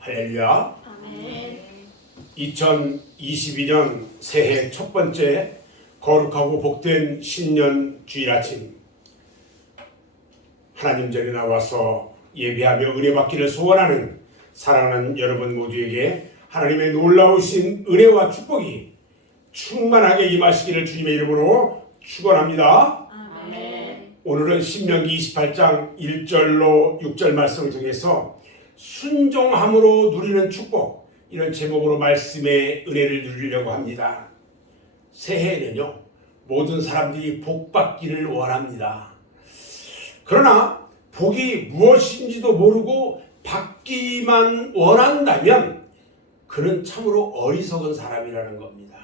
할렐루야. 아멘. 2022년 새해 첫 번째 거룩하고 복된 신년 주일 아침, 하나님 전에 나와서 예배하며 은혜 받기를 소원하는 사랑하는 여러분 모두에게 하나님의 놀라우신 은혜와 축복이 충만하게 임하시기를 주님의 이름으로 축원합니다. 아멘. 오늘은 신명기 28장 1절로 6절 말씀을 통해서 순종함으로 누리는 축복, 이런 제목으로 말씀의 은혜를 누리려고 합니다. 새해에는요, 모든 사람들이 복 받기를 원합니다. 그러나 복이 무엇인지도 모르고 받기만 원한다면 그는 참으로 어리석은 사람이라는 겁니다.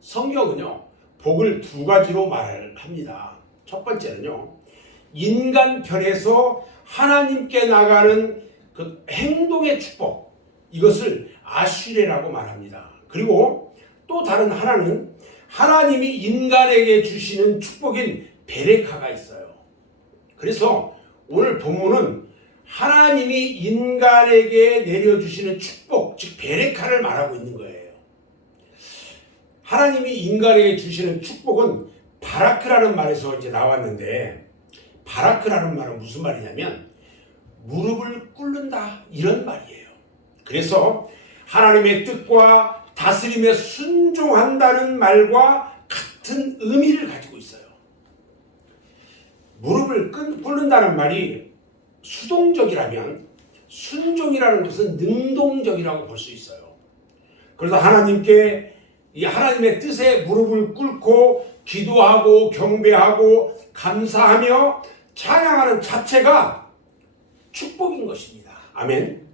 성경은요, 복을 두 가지로 말합니다. 첫 번째는요, 인간 편에서 하나님께 나가는 그 행동의 축복, 이것을 아슈레라고 말합니다. 그리고 또 다른 하나는 하나님이 인간에게 주시는 축복인 베레카가 있어요. 그래서 오늘 본문은 하나님이 인간에게 내려주시는 축복, 즉 베레카를 말하고 있는 거예요. 하나님이 인간에게 주시는 축복은 바라크라는 말에서 이제 나왔는데, 바라크라는 말은 무슨 말이냐면 무릎을 꿇는다, 이런 말이에요. 그래서 하나님의 뜻과 다스림에 순종한다는 말과 같은 의미를 가지고 있어요. 무릎을 꿇는다는 말이 수동적이라면 순종이라는 것은 능동적이라고 볼 수 있어요. 그래서 하나님께 이 하나님의 뜻에 무릎을 꿇고 기도하고 경배하고 감사하며 찬양하는 자체가 축복인 것입니다. 아멘.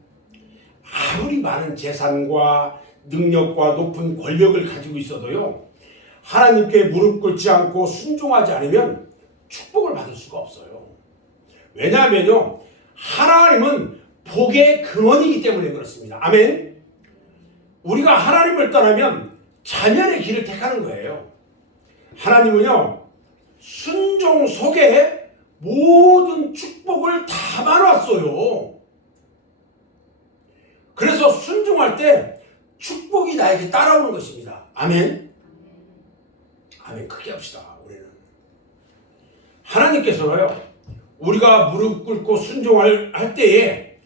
아무리 많은 재산과 능력과 높은 권력을 가지고 있어도요, 하나님께 무릎 꿇지 않고 순종하지 않으면 축복을 받을 수가 없어요. 왜냐하면요, 하나님은 복의 근원이기 때문에 그렇습니다. 아멘. 우리가 하나님을 떠나면 자멸의 길을 택하는 거예요. 하나님은요, 순종 속에 모든 축복을 담아놨어요. 그래서 순종할 때 축복이 나에게 따라오는 것입니다. 아멘. 아멘. 크게 합시다. 우리는 하나님께서요, 우리가 무릎 꿇고 순종할 때에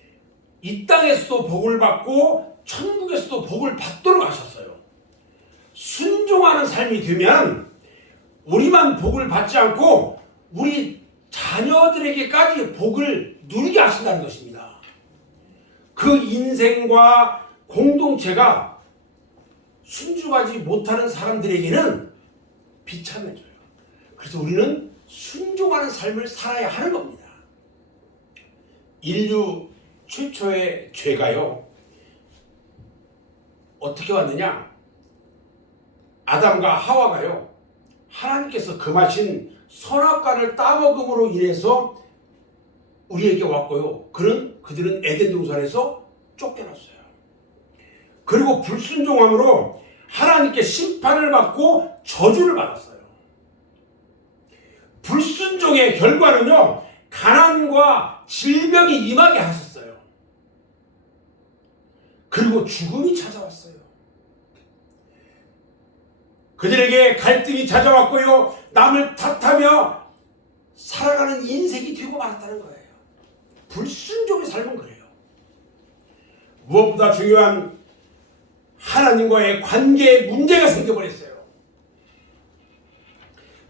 이 땅에서도 복을 받고 천국에서도 복을 받도록 하셨어요. 순종하는 삶이 되면 우리만 복을 받지 않고 우리 자녀들에게까지 복을 누리게 하신다는 것입니다. 그 인생과 공동체가 순종하지 못하는 사람들에게는 비참해져요. 그래서 우리는 순종하는 삶을 살아야 하는 겁니다. 인류 최초의 죄가요, 어떻게 왔느냐? 아담과 하와가요, 하나님께서 금하신 선악과를 따먹음으로 인해서 우리에게 왔고요, 그들은 에덴 동산에서 쫓겨났어요. 그리고 불순종함으로 하나님께 심판을 받고 저주를 받았어요. 불순종의 결과는요, 가난과 질병이 임하게 하셨어요. 그리고 죽음이 찾아왔어요. 그들에게 갈등이 찾아왔고요, 남을 탓하며 살아가는 인생이 되고 말았다는 거예요. 불순종의 삶은 그래요. 무엇보다 중요한 하나님과의 관계에 문제가 생겨버렸어요.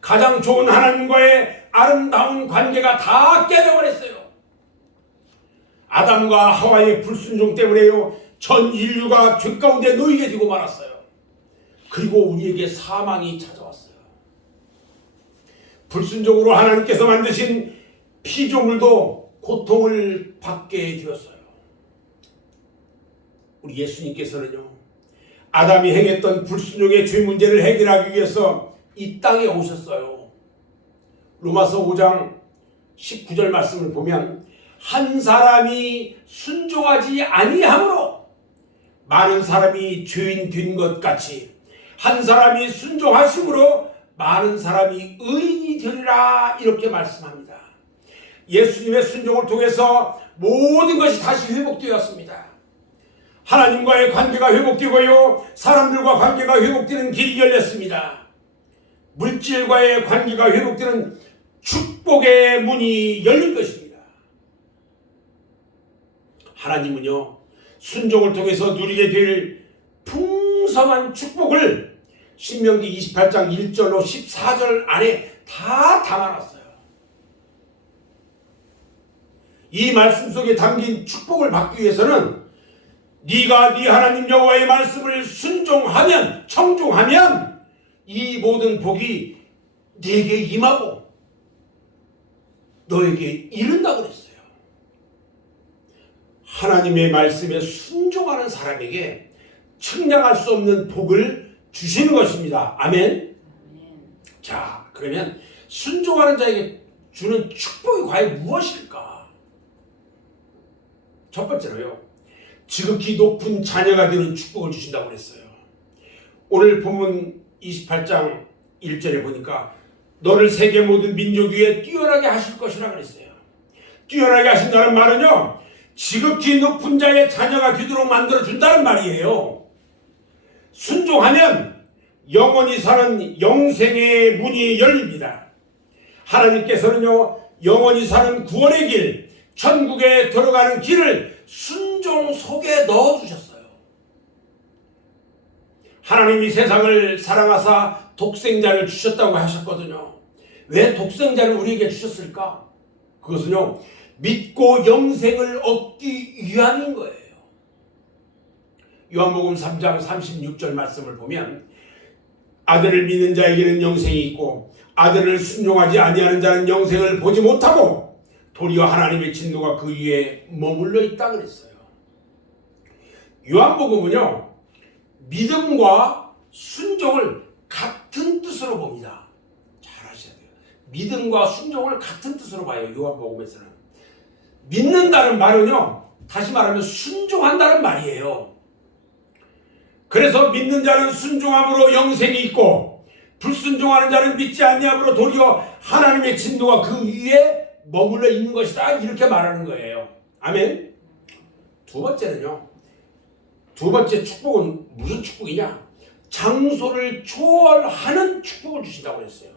가장 좋은 하나님과의 아름다운 관계가 다 깨져버렸어요. 아담과 하와의 불순종 때문에요, 전 인류가 죄 가운데 놓이게 되고 말았어요. 그리고 우리에게 사망이 찾아왔어요. 불순종으로 하나님께서 만드신 피조물도 고통을 받게 되었어요. 우리 예수님께서는요, 아담이 행했던 불순종의 죄 문제를 해결하기 위해서 이 땅에 오셨어요. 로마서 5장 19절 말씀을 보면, 한 사람이 순종하지 아니함으로 많은 사람이 죄인 된 것 같이 한 사람이 순종하심으로 많은 사람이 의인이 되리라, 이렇게 말씀합니다. 예수님의 순종을 통해서 모든 것이 다시 회복되었습니다. 하나님과의 관계가 회복되고요, 사람들과 관계가 회복되는 길이 열렸습니다. 물질과의 관계가 회복되는 축복의 문이 열린 것입니다. 하나님은요, 순종을 통해서 누리게 될 풍성한 축복을 신명기 28장 1절로 14절 안에 다 담아놨어요. 이 말씀 속에 담긴 축복을 받기 위해서는 네가 네 하나님 여호와의 말씀을 순종하면, 청종하면 이 모든 복이 네게 임하고 너에게 이른다고 그랬어요. 하나님의 말씀에 순종하는 사람에게 측량할 수 없는 복을 주시는 것입니다. 아멘. 자, 그러면 순종하는 자에게 주는 축복이 과연 무엇일까? 첫 번째로요, 지극히 높은 자녀가 되는 축복을 주신다고 그랬어요. 오늘 본문 28장 1절에 보니까 너를 세계 모든 민족 위에 뛰어나게 하실 것이라 그랬어요. 뛰어나게 하신다는 말은요, 지극히 높은 자의 자녀가 되도록 만들어준다는 말이에요. 순종하면 영원히 사는 영생의 문이 열립니다. 하나님께서는요, 영원히 사는 구원의 길, 천국에 들어가는 길을 순종 속에 넣어주셨어요. 하나님이 세상을 사랑하사 독생자를 주셨다고 하셨거든요. 왜 독생자를 우리에게 주셨을까? 그것은요, 믿고 영생을 얻기 위함인 거예요. 요한복음 3장 36절 말씀을 보면 아들을 믿는 자에게는 영생이 있고 아들을 순종하지 아니하는 자는 영생을 보지 못하고 도리어 하나님의 진노가 그 위에 머물러 있다 그랬어요. 요한복음은요, 믿음과 순종을 같은 뜻으로 봅니다. 잘 아셔야 돼요. 믿음과 순종을 같은 뜻으로 봐요. 요한복음에서는. 믿는다는 말은요, 다시 말하면 순종한다는 말이에요. 그래서 믿는 자는 순종함으로 영생이 있고 불순종하는 자는 믿지 아니함으로 도리어 하나님의 진노가 그 위에 머물러 있는 것이다, 이렇게 말하는 거예요. 아멘. 두 번째는요, 두 번째 축복은 무슨 축복이냐? 장소를 초월하는 축복을 주신다고 했어요.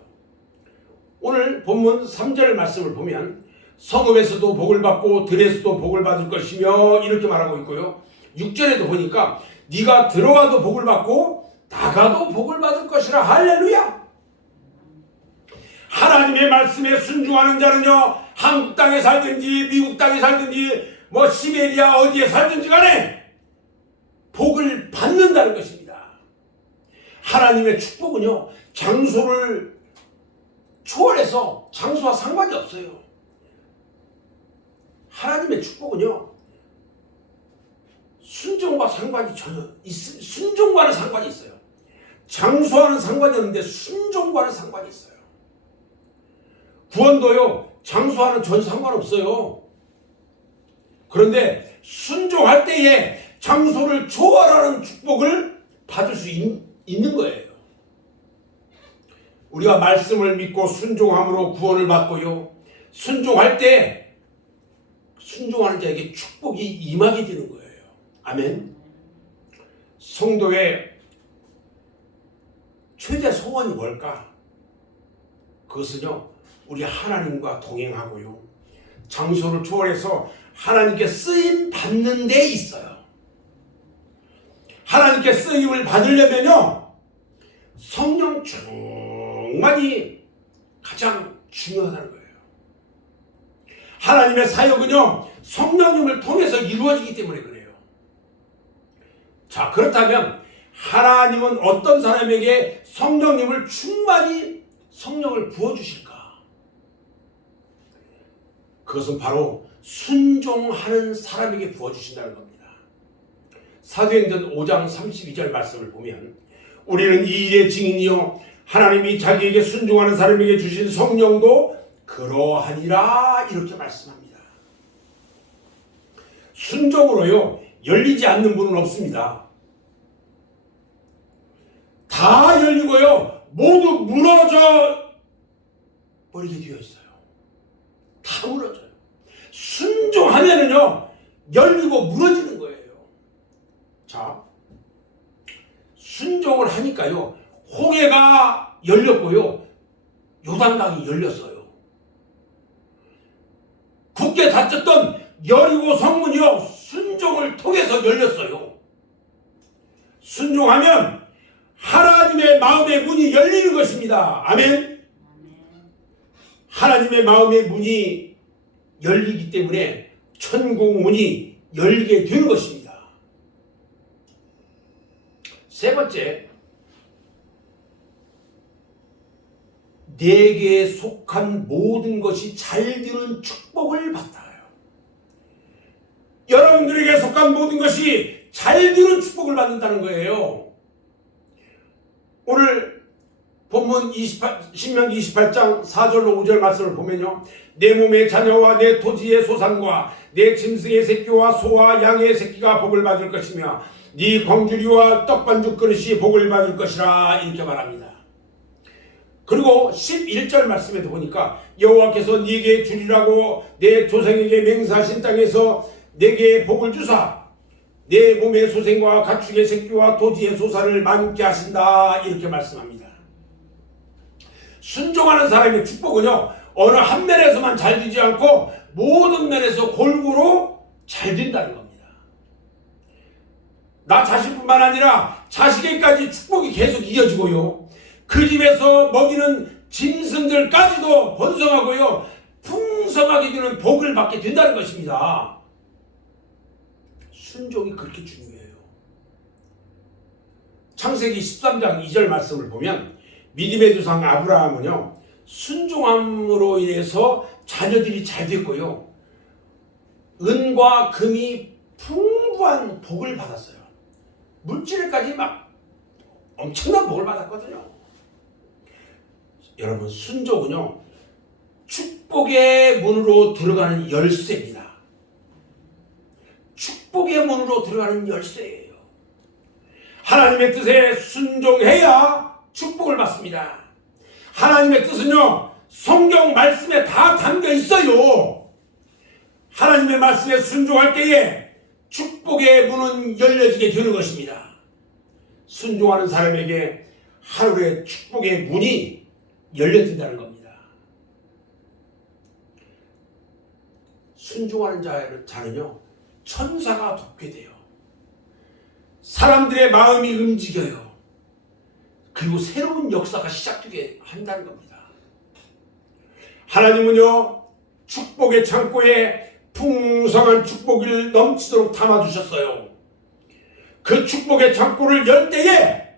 오늘 본문 3절 말씀을 보면 성읍에서도 복을 받고 들에서도 복을 받을 것이며 이렇게 말하고 있고요. 6절에도 보니까 네가 들어가도 복을 받고 나가도 복을 받을 것이라. 할렐루야. 하나님의 말씀에 순종하는 자는요, 한국 땅에 살든지 미국 땅에 살든지 뭐 시베리아 어디에 살든지 간에 복을 받는다는 것입니다. 하나님의 축복은요, 장소를 초월해서 장소와 상관이 없어요. 하나님의 축복은요, 순종과 상관이 전혀 순종과는 상관이 있어요. 장소와는 상관이 없는데 순종과는 상관이 있어요. 구원도요, 장소와는 전혀 상관없어요. 그런데 순종할 때에 장소를 초월하는 축복을 받을 수 있는 거예요. 우리가 말씀을 믿고 순종함으로 구원을 받고요, 순종할 때 순종하는 자에게 축복이 임하게 되는 거예요. 아멘. 성도의 최대 소원이 뭘까? 그것은요, 우리 하나님과 동행하고요, 장소를 초월해서 하나님께 쓰임 받는 데 있어요. 하나님께 쓰임을 받으려면요, 성령 충만이 가장 중요하다는 거예요. 하나님의 사역은요, 성령님을 통해서 이루어지기 때문에 그래요. 자, 그렇다면 하나님은 어떤 사람에게 성령님을 충만히 성령을 부어주실까? 그것은 바로 순종하는 사람에게 부어주신다는 겁니다. 사도행전 5장 32절 말씀을 보면 우리는 이 일의 증인이요 하나님이 자기에게 순종하는 사람에게 주신 성령도 그러하니라, 이렇게 말씀합니다. 순종으로요, 열리지 않는 문은 없습니다. 다 열리고요, 모두 무너져 버리게 되어 있어요. 다 무너져요. 순종하면은요, 열리고 무너지는 거예요. 자, 순종을 하니까요, 홍해가 열렸고요, 요단강이 열렸어요. 굳게 닫혔던 여리고 성문이요, 순종을 통해서 열렸어요. 순종하면 하나님의 마음의 문이 열리는 것입니다. 아멘. 하나님의 마음의 문이 열리기 때문에 천국 문이 열리게 되는 것입니다. 세 번째, 내게 속한 모든 것이 잘 되는 축복을 받아요. 여러분들에게 속한 모든 것이 잘 되는 축복을 받는다는 거예요. 오늘 본문 신명기 28장 4절로 5절 말씀을 보면요, 내 몸의 자녀와 내 토지의 소산과 내 짐승의 새끼와 소와 양의 새끼가 복을 받을 것이며 네 광주리와 떡반죽 그릇이 복을 받을 것이라, 이렇게 말합니다. 그리고 11절 말씀에도 보니까 여호와께서 네게 주리라고 내 조상에게 맹세하신 땅에서 내게 복을 주사 내 몸의 소생과 가축의 새끼와 토지의 소산을 많게 하신다, 이렇게 말씀합니다. 순종하는 사람의 축복은요, 어느 한 면에서만 잘 되지 않고 모든 면에서 골고루 잘 된다는 겁니다. 나 자신뿐만 아니라 자식에게까지 축복이 계속 이어지고요, 그 집에서 먹이는 짐승들까지도 번성하고요, 풍성하게 되는 복을 받게 된다는 것입니다. 순종이 그렇게 중요해요. 창세기 13장 2절 말씀을 보면 믿음의 조상 아브라함은요, 순종함으로 인해서 자녀들이 잘 됐고요, 은과 금이 풍부한 복을 받았어요. 물질에까지 막 엄청난 복을 받았거든요. 여러분, 순종은요, 축복의 문으로 들어가는 열쇠입니다. 축복의 문으로 들어가는 열쇠예요. 하나님의 뜻에 순종해야 축복을 받습니다. 하나님의 뜻은요, 성경 말씀에 다 담겨 있어요. 하나님의 말씀에 순종할 때에 축복의 문은 열려지게 되는 것입니다. 순종하는 사람에게 하루에 축복의 문이 열려진다는 겁니다. 순종하는 자는요, 천사가 돕게 돼요. 사람들의 마음이 움직여요. 그리고 새로운 역사가 시작되게 한다는 겁니다. 하나님은요, 축복의 창고에 풍성한 축복을 넘치도록 담아두셨어요. 그 축복의 창고를 열 때에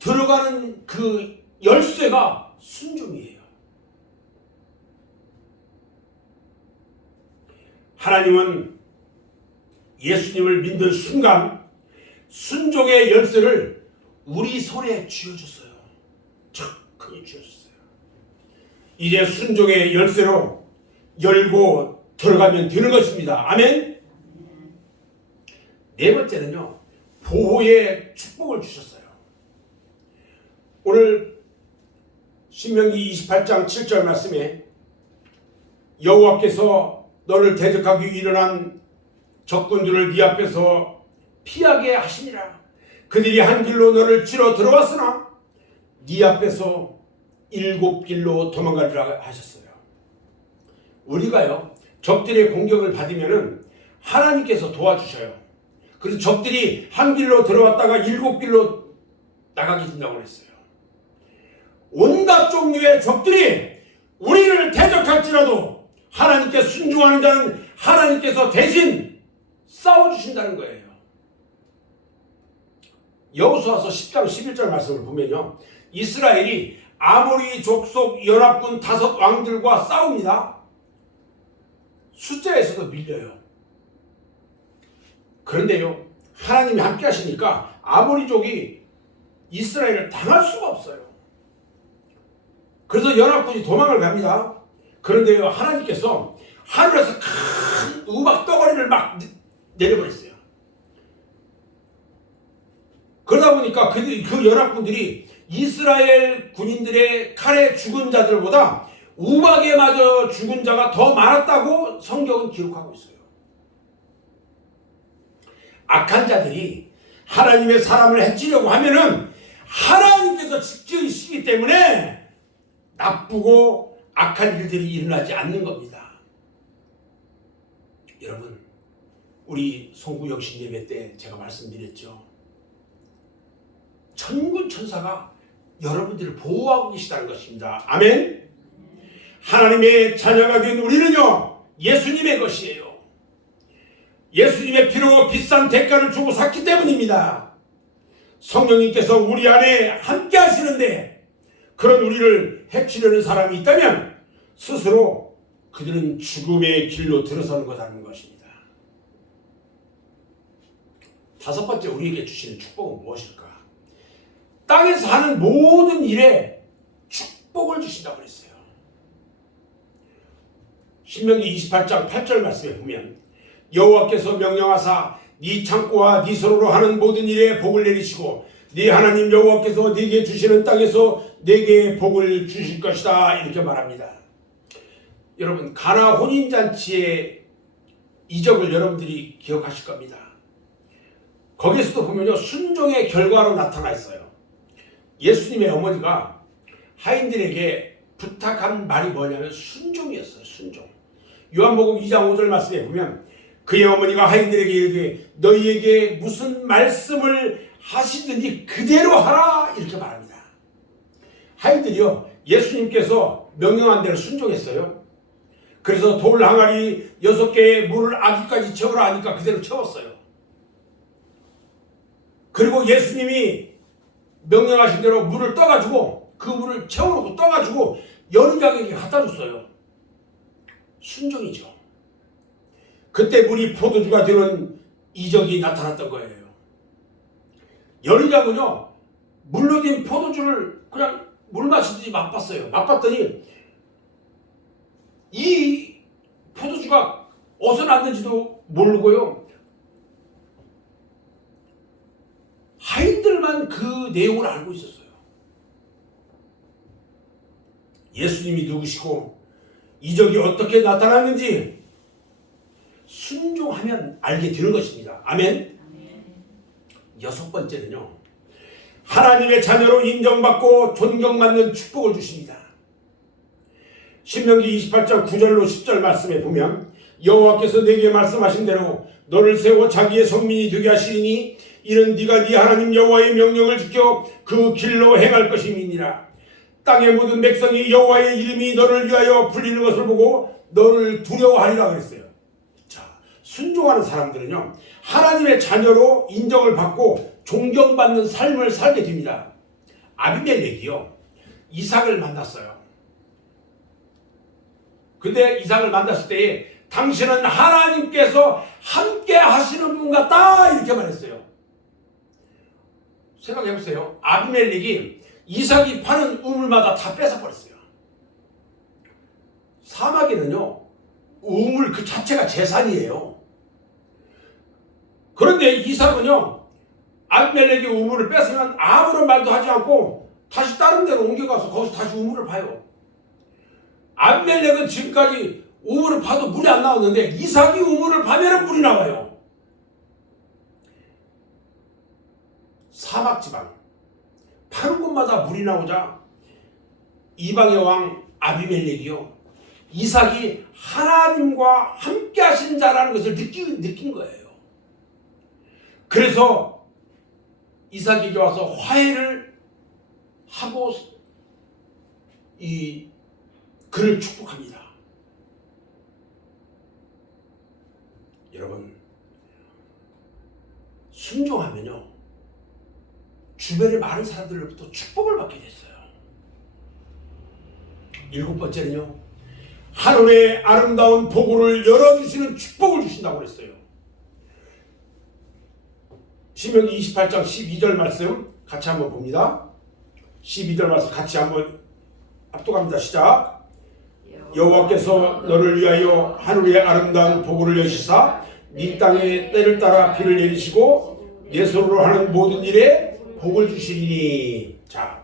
들어가는 그 열쇠가 순종이에요. 하나님은 예수님을 믿는 순간 순종의 열쇠를 우리 손에 쥐어줬어요. 착하게 쥐어줬어요. 이제 순종의 열쇠로 열고 들어가면 되는 것입니다. 아멘. 네 번째는요, 보호의 축복을 주셨어요. 오늘 신명기 28장 7절 말씀에 여호와께서 너를 대적하기 위해 일어난 적군들을 네 앞에서 피하게 하시니라. 그들이 한 길로 너를 치러 들어왔으나 네 앞에서 7길로 도망가리라 하셨어요. 우리가요, 적들의 공격을 받으면은 하나님께서 도와주셔요. 그래서 적들이 한 길로 들어왔다가 7길로 나가게 된다고 그랬어요. 온갖 종류의 적들이 우리를 대적할지라도 하나님께 순종하는 자는 하나님께서 대신 싸워주신다는 거예요. 여호수아서 10장 11절 말씀을 보면요, 이스라엘이 아모리 족속 연합군 5 왕들과 싸웁니다. 숫자에서도 밀려요. 그런데요, 하나님이 함께 하시니까 아모리족이 이스라엘을 당할 수가 없어요. 그래서 연합군이 도망을 갑니다. 그런데요, 하나님께서 하늘에서 큰 우박 덩어리를 막 내려버렸어요. 그러다 보니까 그 연합군들이 이스라엘 군인들의 칼에 죽은 자들보다 우박에 맞아 죽은 자가 더 많았다고 성경은 기록하고 있어요. 악한 자들이 하나님의 사람을 해치려고 하면은 하나님께서 지키시기 때문에 나쁘고 악한 일들이 일어나지 않는 겁니다. 여러분, 우리 송구영신 예배 때 제가 말씀드렸죠. 천군 천사가 여러분들을 보호하고 계시다는 것입니다. 아멘. 하나님의 자녀가 된 우리는요, 예수님의 것이에요. 예수님의 피로 비싼 대가를 주고 샀기 때문입니다. 성령님께서 우리 안에 함께 하시는데 그런 우리를 해치려는 사람이 있다면 스스로 그들은 죽음의 길로 들어서는 거라는 것입니다. 다섯 번째, 우리에게 주시는 축복은 무엇일까? 땅에서 하는 모든 일에 축복을 주신다고 그랬어요. 신명기 28장 8절 말씀에 보면 여호와께서 명령하사 네 창고와 네 소로로 하는 모든 일에 복을 내리시고 네 하나님 여호와께서 네게 주시는 땅에서 네게 복을 주실 것이다, 이렇게 말합니다. 여러분, 가나 혼인잔치의 이적을 여러분들이 기억하실 겁니다. 거기에서도 보면요, 순종의 결과로 나타나 있어요. 예수님의 어머니가 하인들에게 부탁한 말이 뭐냐면 순종이었어요. 순종. 요한복음 2장 5절 말씀에 보면 그의 어머니가 하인들에게 이르되 너희에게 무슨 말씀을 하시든지 그대로 하라, 이렇게 말합니다. 하인들이요, 예수님께서 명령한 대로 순종했어요. 그래서 돌 항아리 6개에 물을 아기까지 채우라 하니까 그대로 채웠어요. 그리고 예수님이 명령하신 대로 물을 떠가지고 그 물을 채워놓고 떠가지고 여리장에게 갖다 줬어요. 순종이죠. 그때 물이 포도주가 되는 이적이 나타났던 거예요. 여리장은요, 물로 된 포도주를 그냥 물 마시듯이 맛봤어요. 맛봤더니 이 포도주가 어디서 났는지도 모르고요, 하인들만 그 내용을 알고 있었어요. 예수님이 누구시고 이적이 어떻게 나타났는지 순종하면 알게 되는 것입니다. 아멘. 여섯 번째는요, 하나님의 자녀로 인정받고 존경받는 축복을 주십니다. 신명기 28장 9절로 10절 말씀에 보면 여호와께서 내게 말씀하신 대로 너를 세워 자기의 성민이 되게 하시리니 이는 네가 네 하나님 여호와의 명령을 지켜 그 길로 행할 것임이니라. 땅의 모든 백성이 여호와의 이름이 너를 위하여 불리는 것을 보고 너를 두려워하리라 그랬어요. 자, 순종하는 사람들은요, 하나님의 자녀로 인정을 받고 존경받는 삶을 살게 됩니다. 아비멜렉이요, 이삭을 만났어요. 근데 이삭을 만났을 때에 당신은 하나님께서 함께 하시는 분 같다, 이렇게 말했어요. 생각해보세요. 아비멜렉이 이삭이 파는 우물마다 다 뺏어버렸어요. 사막에는요, 우물 그 자체가 재산이에요. 그런데 이삭은요, 아비멜렉이 우물을 뺏으면 아무런 말도 하지 않고 다시 다른 데로 옮겨가서 거기서 다시 우물을 파요. 아비멜렉은 지금까지 우물을 파도 물이 안 나왔는데 이삭이 우물을 파면 물이 나와요. 사막지방 파는 곳마다 물이 나오자 이방의 왕 아비멜렉이요, 이삭이 하나님과 함께 하시는 자라는 것을 느낀 거예요. 그래서 이삭에게 와서 화해를 하고 그를 축복합니다. 여러분, 순종하면요, 주변의 많은 사람들로부터 축복을 받게 됐어요. 일곱 번째는요, 하늘의 아름다운 보고를 열어주시는 축복을 주신다고 그랬어요. 신명기 28장 12절 말씀 같이 한번 봅니다. 12절 말씀 같이 한번 압도갑니다. 시작. 여호와께서 너를 위하여 하늘의 아름다운 보고를 여시사 네 땅에 때를 따라 비를 내리시고 네 손으로 하는 모든 일에 복을 주시리니. 자,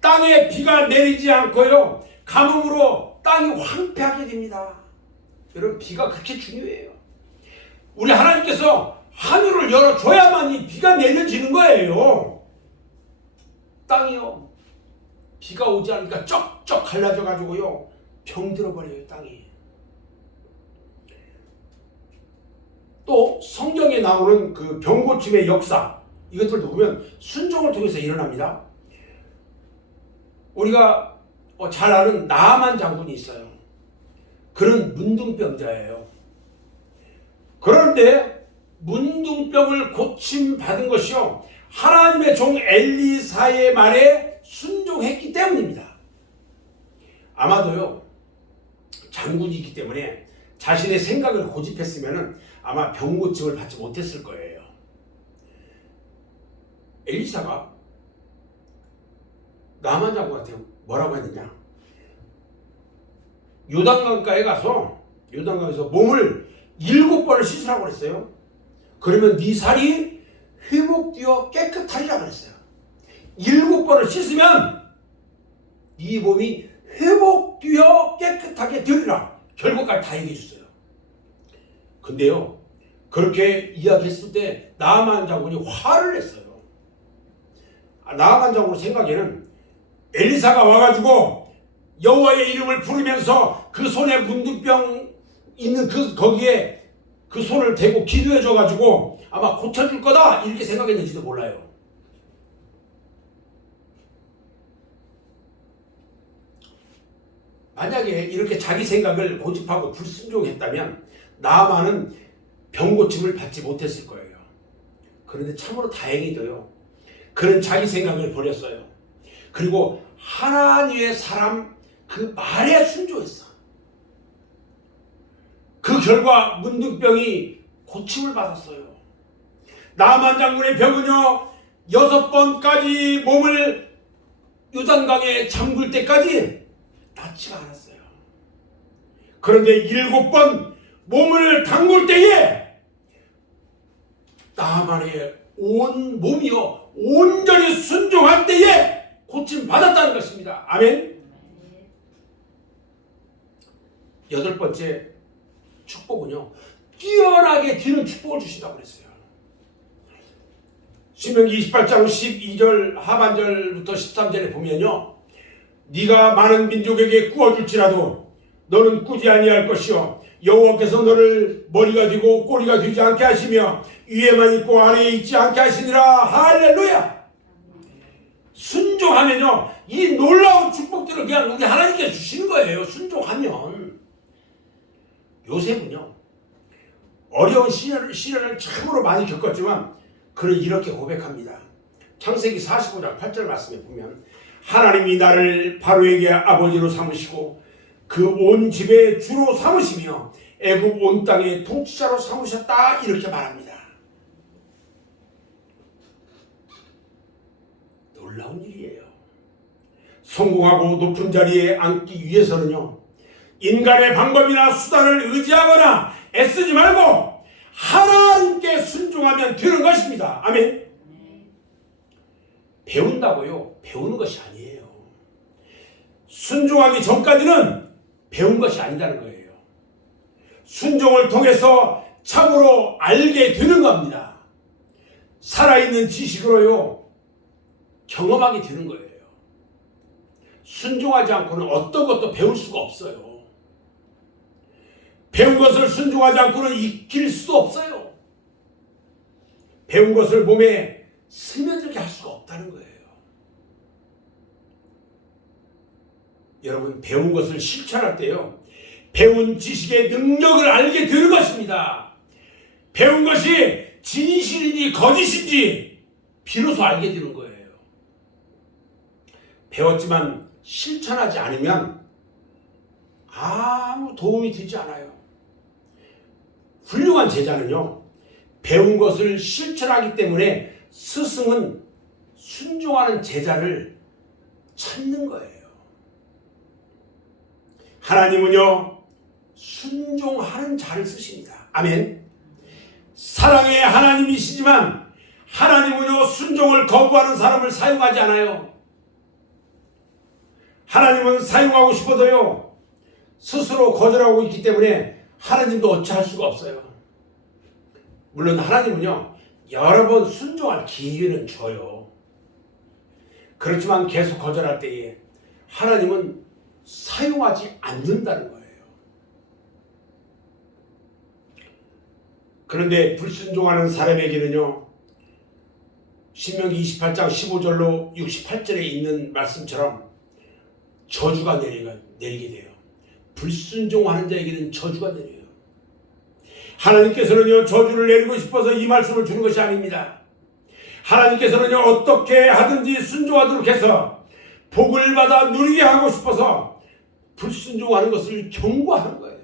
땅에 비가 내리지 않고요, 가뭄으로 땅이 황폐하게 됩니다. 여러분, 비가 그렇게 중요해요. 우리 하나님께서 하늘을 열어줘야만이 비가 내려지는 거예요. 땅이요. 비가 오지 않으니까 쩍쩍 갈라져 가지고요. 병들어 버려요, 땅이. 또 성경에 나오는 그 병고침의 역사, 이것들도 보면 순종을 통해서 일어납니다. 우리가 잘 아는 나아만 장군이 있어요. 그는 문둥병자예요. 그런데 문둥병을 고침받은 것이요, 하나님의 종 엘리사의 말에 순종했기 때문입니다. 아마도요, 장군이기 때문에 자신의 생각을 고집했으면 아마 병고침을 받지 못했을 거예요. 엘리사가 나만 장군한테 뭐라고 했느냐? 요단강가에 가서 요단강에서 몸을 7번을 씻으라고 그랬어요. 그러면 네 살이 회복되어 깨끗하리라 그랬어요. 7번을 씻으면 네 몸이 회복되어 깨끗하게 되리라. 결과까지 다 얘기해 줬어요. 근데요, 그렇게 이야기했을 때 나아만 장군이 화를 냈어요. 나아만 장군 생각에는 엘리사가 와가지고 여호와의 이름을 부르면서 그 손에 문둥병 있는 거기에 그 손을 대고 기도해 줘가지고 아마 고쳐줄 거다 이렇게 생각했는지도 몰라요. 만약에 이렇게 자기 생각을 고집하고 불순종했다면 나아만은 병고침을 받지 못했을 거예요. 그런데 참으로 다행히도요, 그는 자기 생각을 버렸어요. 그리고 하나님의 사람 그 말에 순종했어. 그 결과 문둥병이 고침을 받았어요. 나아만 장군의 병은요, 6번까지 몸을 요단강에 잠글 때까지 낫지가 않았어요. 그런데 7번 몸을 담글 때에 나아만의 온 몸이요, 온전히 순종할 때에 고침 받았다는 것입니다. 아멘. 8번째 축복은요, 뛰어나게 뒤는 축복을 주신다고 그랬어요. 신명기 28장 12절 하반절부터 13절에 보면요, 네가 많은 민족에게 꾸어줄지라도 너는 꾸지 아니할 것이요, 여호와께서 너를 머리가 되고 꼬리가 되지 않게 하시며 위에만 있고 아래에 있지 않게 하시니라. 할렐루야. 순종하면요, 이 놀라운 축복들을 그냥 우리 하나님께 주시는 거예요. 순종하면. 요셉은요, 어려운 시련을 참으로 많이 겪었지만 그는 이렇게 고백합니다. 창세기 45장 8절 말씀에 보면 하나님이 나를 바로에게 아버지로 삼으시고 그 온 집의 주로 삼으시며 애굽 온 땅의 통치자로 삼으셨다 이렇게 말합니다. 놀라운 일이에요. 성공하고 높은 자리에 앉기 위해서는요, 인간의 방법이나 수단을 의지하거나 애쓰지 말고 하나님께 순종하면 되는 것입니다. 아멘. 배운다고요? 배우는 것이 아니에요. 순종하기 전까지는 배운 것이 아니라는 거예요. 순종을 통해서 참으로 알게 되는 겁니다. 살아있는 지식으로요, 경험하게 되는 거예요. 순종하지 않고는 어떤 것도 배울 수가 없어요. 배운 것을 순종하지 않고는 익힐 수도 없어요. 배운 것을 몸에 스며들게 할 수가 없다는 거예요. 여러분, 배운 것을 실천할 때요, 배운 지식의 능력을 알게 되는 것입니다. 배운 것이 진실인지 거짓인지 비로소 알게 되는 거예요. 배웠지만 실천하지 않으면 아무 도움이 되지 않아요. 훌륭한 제자는요, 배운 것을 실천하기 때문에 스승은 순종하는 제자를 찾는 거예요. 하나님은요, 순종하는 자를 쓰십니다. 아멘. 사랑의 하나님이시지만 하나님은요, 순종을 거부하는 사람을 사용하지 않아요. 하나님은 사용하고 싶어도요, 스스로 거절하고 있기 때문에 하나님도 어찌할 수가 없어요. 물론 하나님은요, 여러 번 순종할 기회는 줘요. 그렇지만 계속 거절할 때에 하나님은 사용하지 않는다는 거예요. 그런데 불순종하는 사람에게는요, 신명기 28장 15절로 68절에 있는 말씀처럼 저주가 내리게 돼요. 불순종하는 자에게는 저주가 내려요. 하나님께서는요, 저주를 내리고 싶어서 이 말씀을 주는 것이 아닙니다. 하나님께서는요, 어떻게 하든지 순종하도록 해서 복을 받아 누리게 하고 싶어서 불순종하는 것을 경고하는 거예요.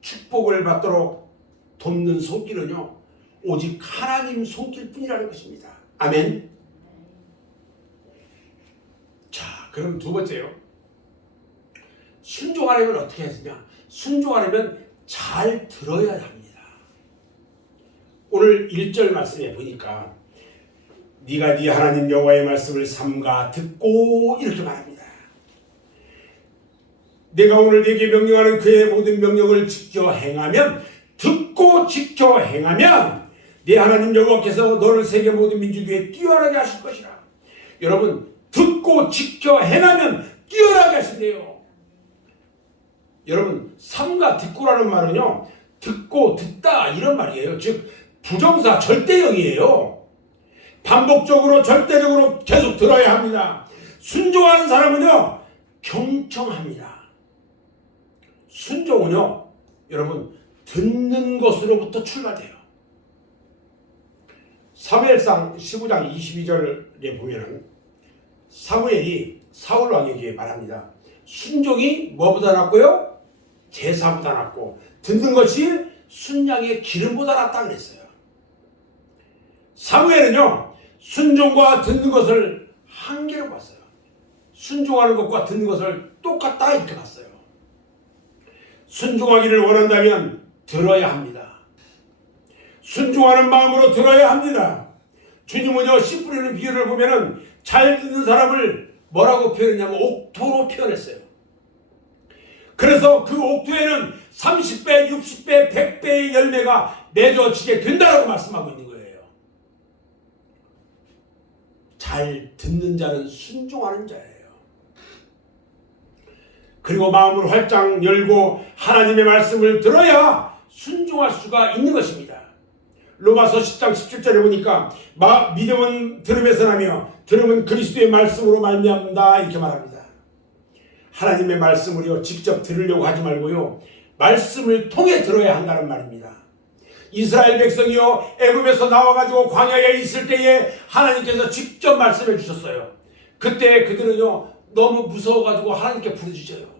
축복을 받도록 돕는 손길은요, 오직 하나님 손길 뿐이라는 것입니다. 아멘. 자, 그럼 두 번째요. 순종하려면 어떻게 했으냐? 순종하려면 잘 들어야 합니다. 오늘 1절 말씀에 보니까 네가 네 하나님 여호와의 말씀을 삼가 듣고 이렇게 말합니다. 내가 오늘 네게 명령하는 그의 모든 명령을 지켜 행하면, 듣고 지켜 행하면 네 하나님 여호와께서 너를 세계 모든 민족 위에 뛰어나게 하실 것이라. 여러분, 듣고 지켜 행하면 뛰어나게 하신대요. 여러분, 삼가 듣고라는 말은요, 듣고 듣다 이런 말이에요. 즉 부정사 절대형이에요. 반복적으로 절대적으로 계속 들어야 합니다. 순종하는 사람은요, 경청합니다. 순종은요, 여러분, 듣는 것으로부터 출발돼요. 사무엘상 15장 22절에 보면은 사무엘이 사울 왕에게 말합니다. 순종이 뭐보다 낫고요? 제사보다 낫고, 듣는 것이 순양의 기름보다 낫다 그랬어요. 사무엘은요, 순종과 듣는 것을 한계로 봤어요. 순종하는 것과 듣는 것을 똑같다 이렇게 봤어요. 순종하기를 원한다면 들어야 합니다. 순종하는 마음으로 들어야 합니다. 주님은요, 씨 뿌리는 비유를 보면은 잘 듣는 사람을 뭐라고 표현했냐면 옥토로 표현했어요. 그래서 그 옥토에는 30배, 60배, 100배의 열매가 맺어지게 된다라고 말씀하고 있는 거예요. 잘 듣는 자는 순종하는 자예요. 그리고 마음을 활짝 열고 하나님의 말씀을 들어야 순종할 수가 있는 것입니다. 로마서 10장 17절에 보니까 믿음은 들음에서 나며 들음은 그리스도의 말씀으로 말미암다 이렇게 말합니다. 하나님의 말씀을요, 직접 들으려고 하지 말고요, 말씀을 통해 들어야 한다는 말입니다. 이스라엘 백성이요, 애굽에서 나와가지고 광야에 있을 때에 하나님께서 직접 말씀해 주셨어요. 그때 그들은요, 너무 무서워가지고 하나님께 부르짖어요.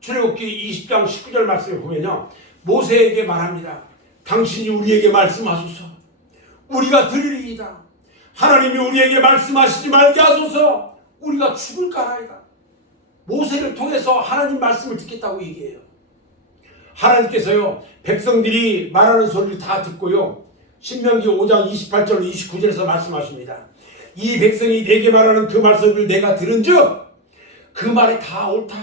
출애굽기 20장 19절 말씀에 보면요, 모세에게 말합니다. 당신이 우리에게 말씀하소서. 우리가 들으리이다. 하나님이 우리에게 말씀하시지 말게 하소서. 우리가 죽을까나이다. 모세를 통해서 하나님 말씀을 듣겠다고 얘기해요. 하나님께서요, 백성들이 말하는 소리를 다 듣고요, 신명기 5장 28절 29절에서 말씀하십니다. 이 백성이 내게 말하는 그 말씀을 내가 들은즉 그 말이 다 옳다.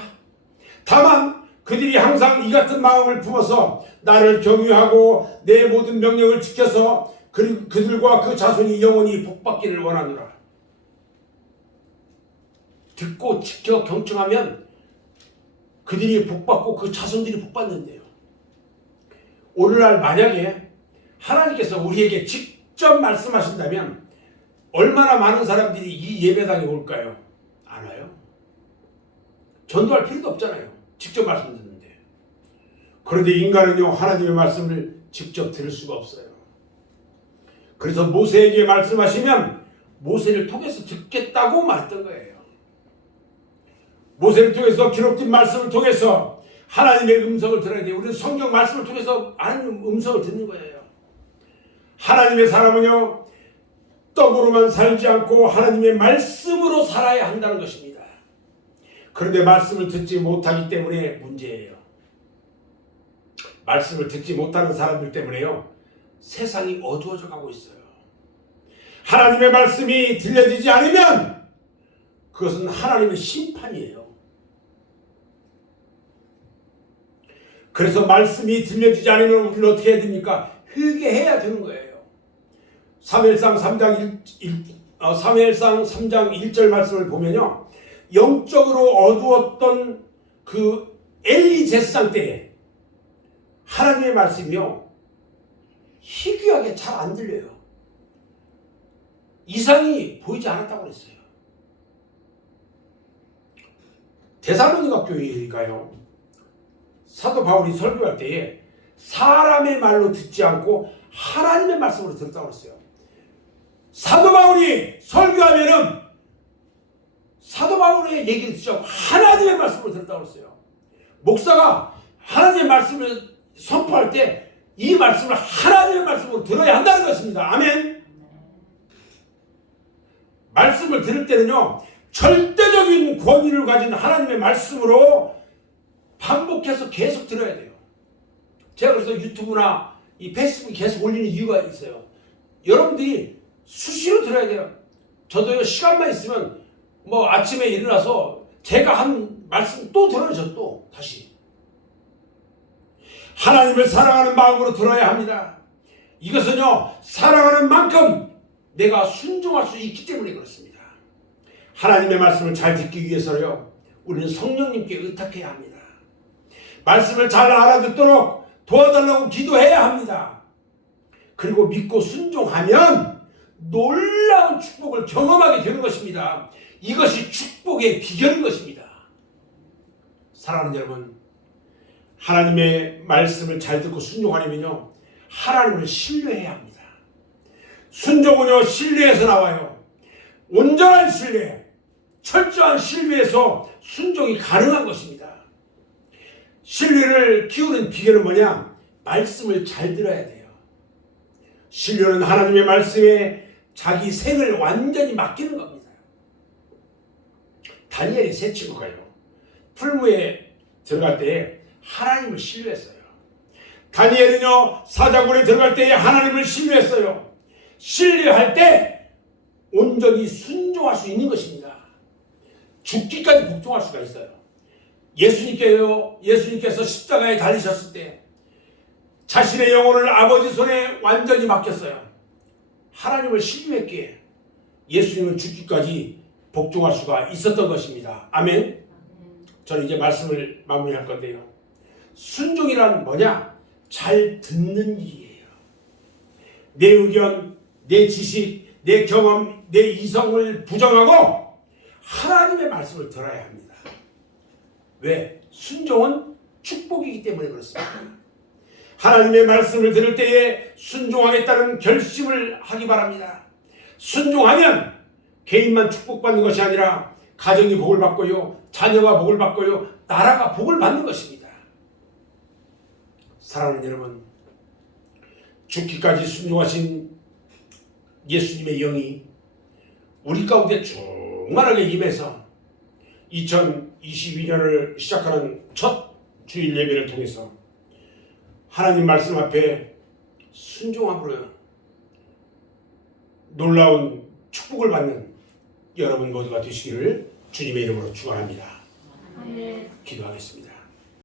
다만 그들이 항상 이 같은 마음을 품어서 나를 경유하고 내 모든 명령을 지켜서 그들과 그 자손이 영원히 복받기를 원하노라. 듣고 지켜 경청하면 그들이 복받고 그 자손들이 복받는데요. 오늘날 만약에 하나님께서 우리에게 직접 말씀하신다면 얼마나 많은 사람들이 이 예배당에 올까요? 안 와요? 전도할 필요도 없잖아요. 직접 말씀 듣는데. 그런데 인간은요, 하나님의 말씀을 직접 들을 수가 없어요. 그래서 모세에게 말씀하시면 모세를 통해서 듣겠다고 말했던 거예요. 모세를 통해서 기록된 말씀을 통해서 하나님의 음성을 들어야 돼요. 우리는 성경 말씀을 통해서 하나님의 음성을 듣는 거예요. 하나님의 사람은요, 떡으로만 살지 않고 하나님의 말씀으로 살아야 한다는 것입니다. 그런데 말씀을 듣지 못하기 때문에 문제예요. 말씀을 듣지 못하는 사람들 때문에요, 세상이 어두워져 가고 있어요. 하나님의 말씀이 들려지지 않으면 그것은 하나님의 심판이에요. 그래서 말씀이 들려지지 않으면 우리는 어떻게 해야 됩니까? 회개해야 되는 거예요. 사무엘상 3장 1절 말씀을 보면요, 영적으로 어두웠던 그 엘리 제사장 때에 하나님의 말씀이요, 희귀하게 잘 안 들려요. 이상이 보이지 않았다고 그랬어요. 데살로니가 교회가요, 사도 바울이 설교할 때에 사람의 말로 듣지 않고 하나님의 말씀으로 들었다고 그랬어요. 사도 바울이 설교하면은 사도 바울의 얘기를 듣지 않고 하나님의 말씀으로 들었다고 그랬어요. 목사가 하나님의 말씀을 선포할 때 이 말씀을 하나님의 말씀으로 들어야 한다는 것입니다. 아멘. 말씀을 들을 때는요, 절대적인 권위를 가진 하나님의 말씀으로 반복해서 계속 들어야 돼요. 제가 그래서 유튜브나 이 페이스북에 계속 올리는 이유가 있어요. 여러분들이 수시로 들어야 돼요. 저도요, 시간만 있으면 뭐 아침에 일어나서 제가 한 말씀 또 들어요. 저 또 다시 하나님을 사랑하는 마음으로 들어야 합니다. 이것은요, 사랑하는 만큼 내가 순종할 수 있기 때문에 그렇습니다. 하나님의 말씀을 잘 듣기 위해서요, 우리는 성령님께 의탁해야 합니다. 말씀을 잘 알아듣도록 도와달라고 기도해야 합니다. 그리고 믿고 순종하면 놀라운 축복을 경험하게 되는 것입니다. 이것이 축복의 비결인 것입니다. 사랑하는 여러분, 하나님의 말씀을 잘 듣고 순종하려면요, 하나님을 신뢰해야 합니다. 순종은요, 신뢰에서 나와요. 온전한 신뢰, 철저한 신뢰에서 순종이 가능한 것입니다. 신뢰를 키우는 비결은 뭐냐? 말씀을 잘 들어야 돼요. 신뢰는 하나님의 말씀에 자기 생을 완전히 맡기는 겁니다. 다니엘의 세 친구가요, 풀무에 들어갈 때에 하나님을 신뢰했어요. 다니엘은요, 사자굴에 들어갈 때에 하나님을 신뢰했어요. 신뢰할 때 온전히 순종할 수 있는 것입니다. 죽기까지 복종할 수가 있어요. 예수님께서 십자가에 달리셨을 때 자신의 영혼을 아버지 손에 완전히 맡겼어요. 하나님을 신뢰했기에 예수님은 죽기까지 복종할 수가 있었던 것입니다. 아멘. 저는 이제 말씀을 마무리할 건데요, 순종이란 뭐냐? 잘 듣는 일이에요. 내 의견, 내 지식, 내 경험, 내 이성을 부정하고 하나님의 말씀을 들어야 합니다. 왜? 순종은 축복이기 때문에 그렇습니다. 하나님의 말씀을 들을 때에 순종하겠다는 결심을 하기 바랍니다. 순종하면 개인만 축복받는 것이 아니라 가정이 복을 받고요, 자녀가 복을 받고요, 나라가 복을 받는 것입니다. 사랑하는 여러분, 죽기까지 순종하신 예수님의 영이 우리 가운데 충만하게 임해서 2022년을 시작하는 첫 주일 예배를 통해서 하나님 말씀 앞에 순종함으로요, 놀라운 축복을 받는 여러분 모두가 되시기를 주님의 이름으로 축원합니다. 아멘. 기도하겠습니다.